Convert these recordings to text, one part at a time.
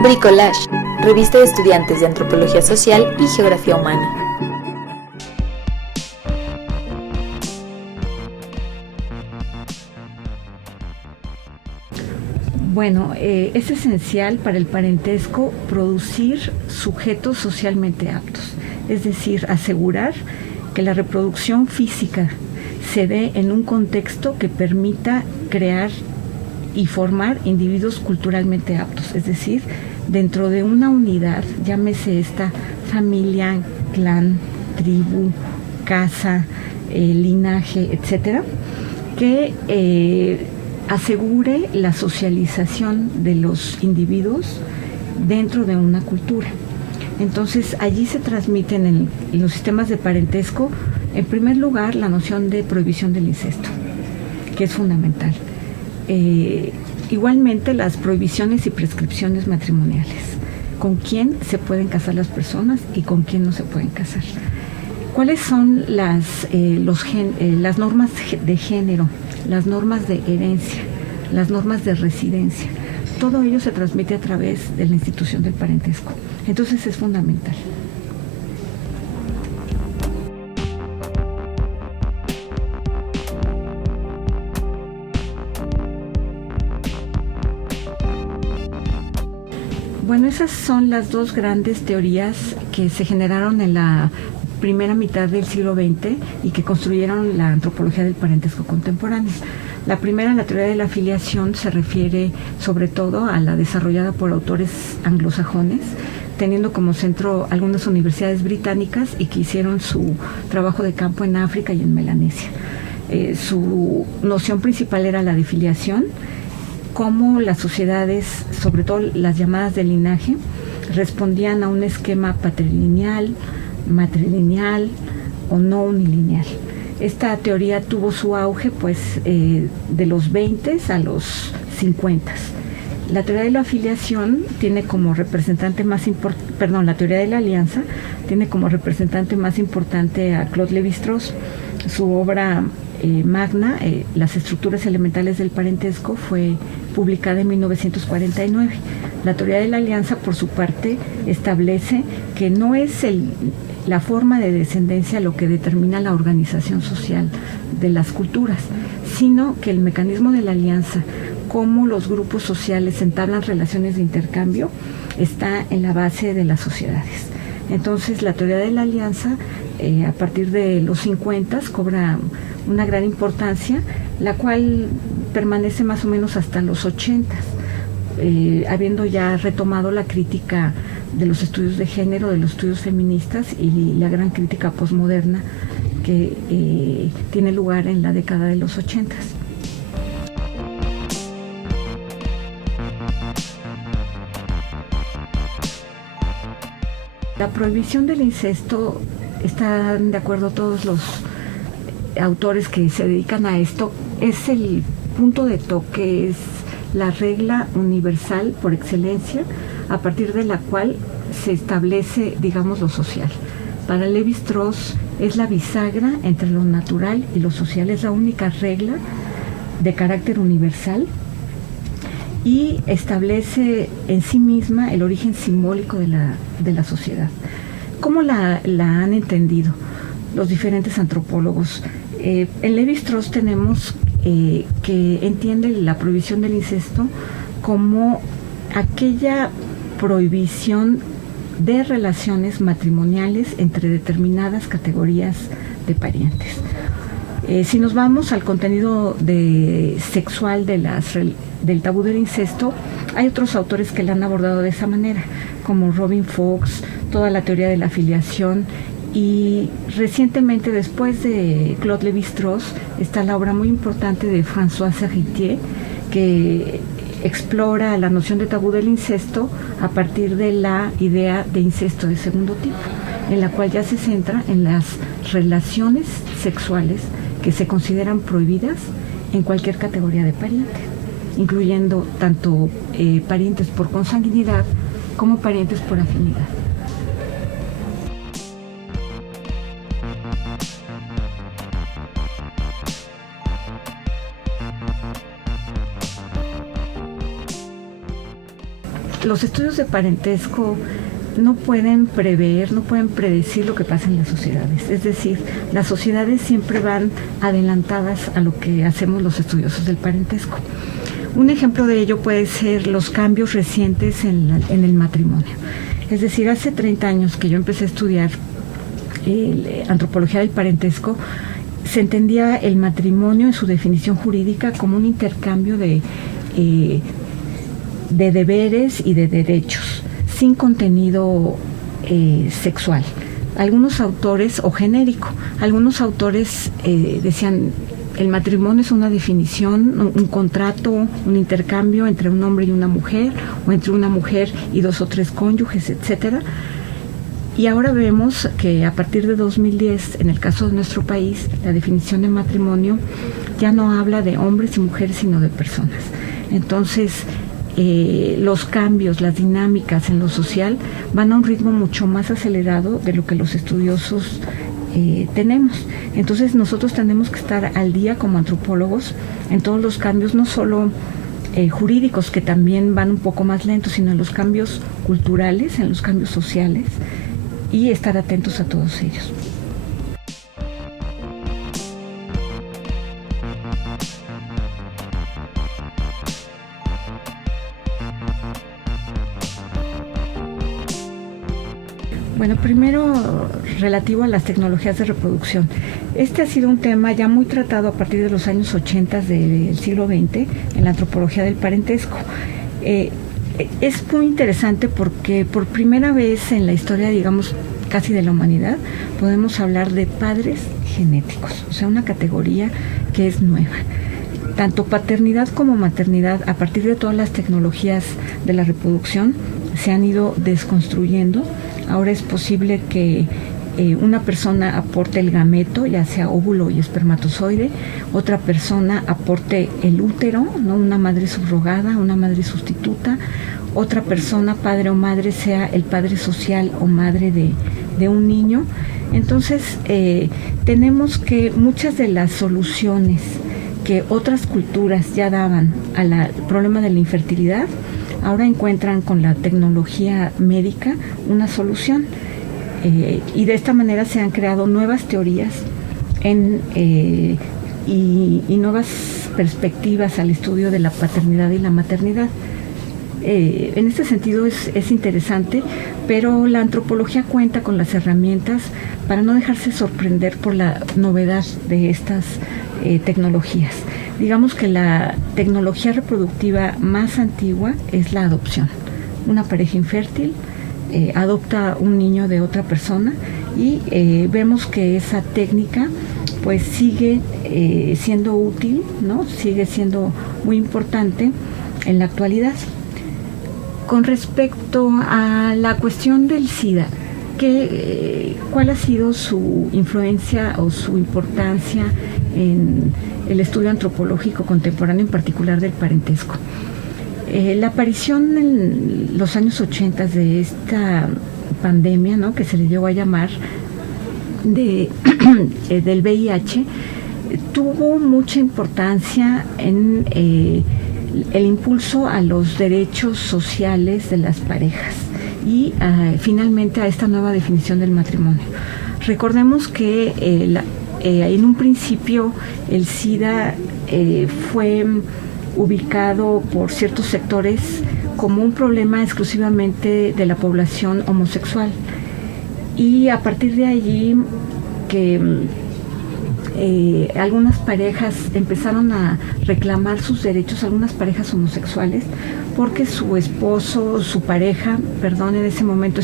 Bricolage, revista de estudiantes de Antropología Social y Geografía Humana. Bueno, es esencial para el parentesco producir sujetos socialmente aptos, es decir, asegurar que la reproducción física se dé en un contexto que permita crear y formar individuos culturalmente aptos, es decir, dentro de una unidad, llámese esta familia, clan, tribu, casa, linaje, etcétera, que asegure la socialización de los individuos dentro de una cultura. Entonces, allí se transmiten en los sistemas de parentesco, en primer lugar, la noción de prohibición del incesto, que es fundamental. Igualmente, las prohibiciones y prescripciones matrimoniales. ¿Con quién se pueden casar las personas y con quién no se pueden casar? ¿Cuáles son las normas de género, las normas de herencia, las normas de residencia? Todo ello se transmite a través de la institución del parentesco. Entonces es fundamental. Bueno, esas son las dos grandes teorías que se generaron en la primera mitad del siglo XX y que construyeron la antropología del parentesco contemporáneo. La primera, la teoría de la filiación, se refiere sobre todo a la desarrollada por autores anglosajones, teniendo como centro algunas universidades británicas y que hicieron su trabajo de campo en África y en Melanesia. Su noción principal era la de filiación, cómo las sociedades, sobre todo las llamadas de linaje, respondían a un esquema patrilineal, matrilineal o no unilineal. Esta teoría tuvo su auge de los 20 a los 50. La teoría de la afiliación tiene como representante la teoría de la alianza tiene como representante más importante a Claude Lévi-Strauss. Su obra magna, Las estructuras elementales del parentesco, fue publicada en 1949. La teoría de la alianza, por su parte, establece que no es la forma de descendencia lo que determina la organización social de las culturas, sino que el mecanismo de la alianza, cómo los grupos sociales entablan relaciones de intercambio, está en la base de las sociedades. Entonces, la teoría de la alianza, a partir de los 50, cobra una gran importancia, la cual permanece más o menos hasta los 80, habiendo ya retomado la crítica de los estudios de género, de los estudios feministas y la gran crítica posmoderna que tiene lugar en la década de los 80. La prohibición del incesto, están de acuerdo todos los autores que se dedican a esto, es el punto de toque, es la regla universal por excelencia, a partir de la cual se establece, digamos, lo social. Para Lévi-Strauss es la bisagra entre lo natural y lo social, es la única regla de carácter universal y establece en sí misma el origen simbólico de la sociedad. ¿Cómo la han entendido los diferentes antropólogos? En Lévi-Strauss tenemos que entiende la prohibición del incesto como aquella prohibición de relaciones matrimoniales entre determinadas categorías de parientes. Si nos vamos al contenido sexual del tabú del incesto, hay otros autores que la han abordado de esa manera, como Robin Fox, toda la teoría de la filiación, y recientemente, después de Claude Lévi-Strauss, está la obra muy importante de Françoise Héritier, que explora la noción de tabú del incesto a partir de la idea de incesto de segundo tipo, en la cual ya se centra en las relaciones sexuales que se consideran prohibidas en cualquier categoría de pariente, incluyendo tanto parientes por consanguinidad como parientes por afinidad. los estudios de parentesco no pueden prever, no pueden predecir lo que pasa en las sociedades. Es decir, las sociedades siempre van adelantadas a lo que hacemos los estudiosos del parentesco. Un ejemplo de ello puede ser los cambios recientes en el matrimonio. Es decir, hace 30 años que yo empecé a estudiar antropología del parentesco, se entendía el matrimonio en su definición jurídica como un intercambio de deberes y de derechos, sin contenido sexual. Algunos autores, o genérico, algunos autores decían, el matrimonio es una definición, un contrato, un intercambio entre un hombre y una mujer, o entre una mujer y 2 o 3 cónyuges, etcétera. Y ahora vemos que a partir de 2010, en el caso de nuestro país, la definición de matrimonio ya no habla de hombres y mujeres, sino de personas. Entonces, los cambios, las dinámicas en lo social van a un ritmo mucho más acelerado de lo que los estudiosos tenemos. Entonces, nosotros tenemos que estar al día como antropólogos en todos los cambios, no solo jurídicos, que también van un poco más lentos, sino en los cambios culturales, en los cambios sociales, y estar atentos a todos ellos. Bueno, primero relativo a las tecnologías de reproducción. Este ha sido un tema ya muy tratado a partir de los años 80 del siglo XX en la antropología del parentesco. Es muy interesante porque por primera vez en la historia, digamos, casi de la humanidad, podemos hablar de padres genéticos, o sea, una categoría que es nueva. Tanto paternidad como maternidad, a partir de todas las tecnologías de la reproducción, se han ido desconstruyendo. Ahora es posible que una persona aporte el gameto, ya sea óvulo y espermatozoide, otra persona aporte el útero, ¿no? Una madre subrogada, una madre sustituta, otra persona, padre o madre, sea el padre social o madre de un niño. Entonces, tenemos que muchas de las soluciones que otras culturas ya daban al problema de la infertilidad, ahora encuentran con la tecnología médica una solución. Y de esta manera se han creado nuevas teorías y nuevas perspectivas al estudio de la paternidad y la maternidad. En este sentido es interesante, pero la antropología cuenta con las herramientas para no dejarse sorprender por la novedad de estas tecnologías. Digamos que la tecnología reproductiva más antigua es la adopción. Una pareja infértil adopta un niño de otra persona y vemos que esa técnica pues sigue siendo útil, ¿no? Sigue siendo muy importante en la actualidad. Con respecto a la cuestión del SIDA, ¿cuál ha sido su influencia o su importancia en el estudio antropológico contemporáneo, en particular del parentesco? La aparición en los años 80 de esta pandemia, ¿no?, que se le llegó a llamar del VIH, tuvo mucha importancia en el impulso a los derechos sociales de las parejas y finalmente a esta nueva definición del matrimonio. Recordemos que en un principio el SIDA fue ubicado por ciertos sectores como un problema exclusivamente de la población homosexual, y a partir de allí que algunas parejas empezaron a reclamar sus derechos, algunas parejas homosexuales, porque su esposo, su pareja, en ese momento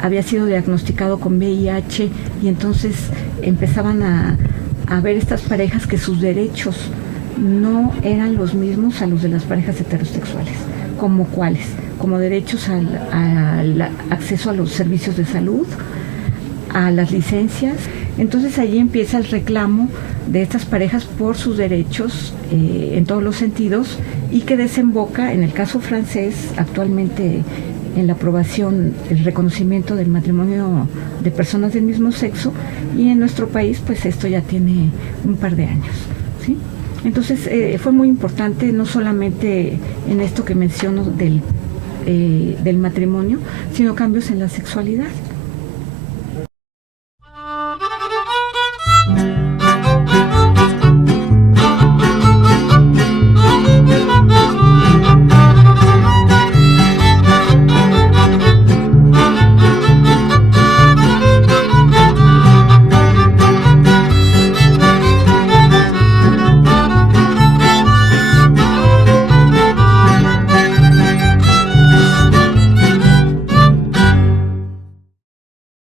había sido diagnosticado con VIH, y entonces empezaban a ver estas parejas que sus derechos no eran los mismos a los de las parejas heterosexuales. ¿Como cuáles? Como derechos al acceso a los servicios de salud, a las licencias. Entonces allí empieza el reclamo de estas parejas por sus derechos en todos los sentidos, y que desemboca, en el caso francés, actualmente en la aprobación, el reconocimiento del matrimonio de personas del mismo sexo, y en nuestro país pues esto ya tiene un par de años, ¿sí? Entonces fue muy importante, no solamente en esto que menciono del del matrimonio, sino cambios en la sexualidad.